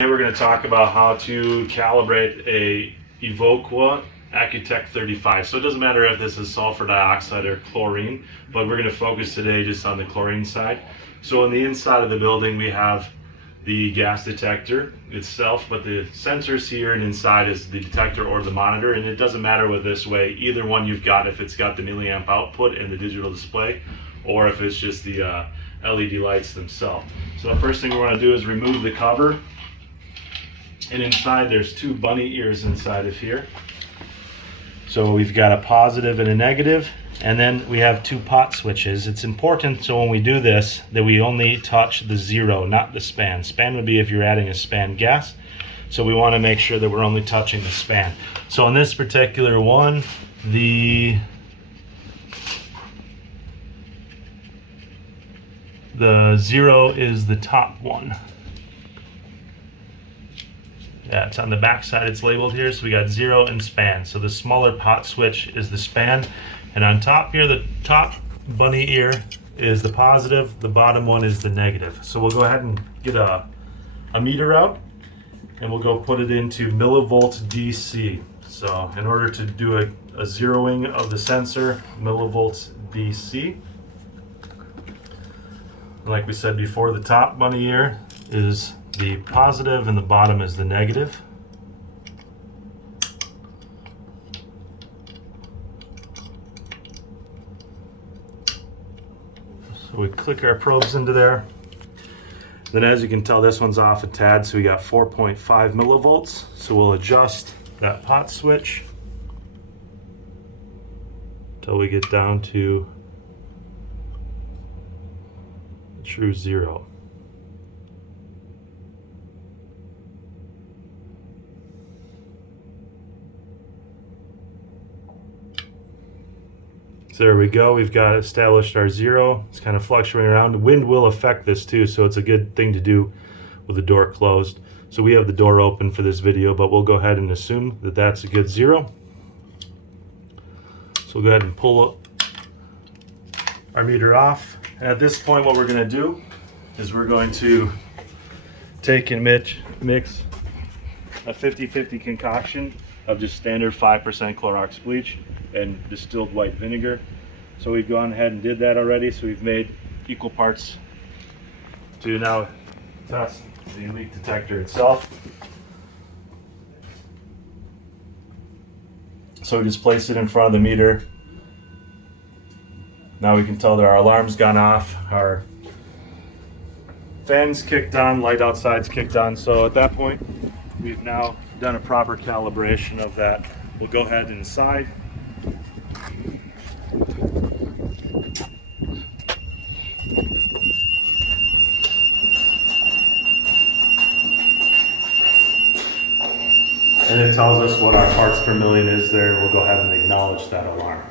Today we're going to talk about how to calibrate a Evoqua Acutec 35. So it doesn't matter if this is sulfur dioxide or chlorine, but we're going to focus today just on the chlorine side. So on the inside of the building we have the gas detector itself, but the sensors here and inside is the detector or the monitor, and it doesn't matter with this way. Either one you've got, if it's got the milliamp output and the digital display, or if it's just the LED lights themselves. So the first thing we want to do is remove the cover. And inside there's two bunny ears inside of here. So we've got a positive and a negative, and then we have two pot switches. It's important so when we do this that we only touch the zero, not the span. Span would be if you're adding a span gas. So we want to make sure that we're only touching the span. So on this particular one, the zero is the top one. Yeah, it's on the back side, it's labeled here, so we got zero and span. So the smaller pot switch is the span, and on top here, the top bunny ear is the positive, the bottom one is the negative. So we'll go ahead and get a meter out, and we'll go put it into millivolt DC. So in order to do a zeroing of the sensor, millivolts DC. Like we said before, the top bunny ear is the positive and the bottom is the negative. So we click our probes into there. Then as you can tell, this one's off a tad, so we got 4.5 millivolts. So we'll adjust that pot switch until we get down to true zero. So there we go, we've got established our zero. It's kind of fluctuating around. The wind will affect this too, so it's a good thing to do with the door closed. So we have the door open for this video, but we'll go ahead and assume that that's a good zero. So we'll go ahead and pull our meter off. And at this point what we're going to do is we're going to take and mix a 50-50 concoction of just standard 5% Clorox bleach and distilled white vinegar. So we've gone ahead and did that already, so we've made equal parts to now test the leak detector itself. So we just place it in front of the meter. Now we can tell that our alarm's gone off, our fans kicked on, light outside's kicked on. So at that point we've now done a proper calibration of that. We'll go ahead inside. And it tells us what our parts per million is there, and we'll go ahead and acknowledge that alarm.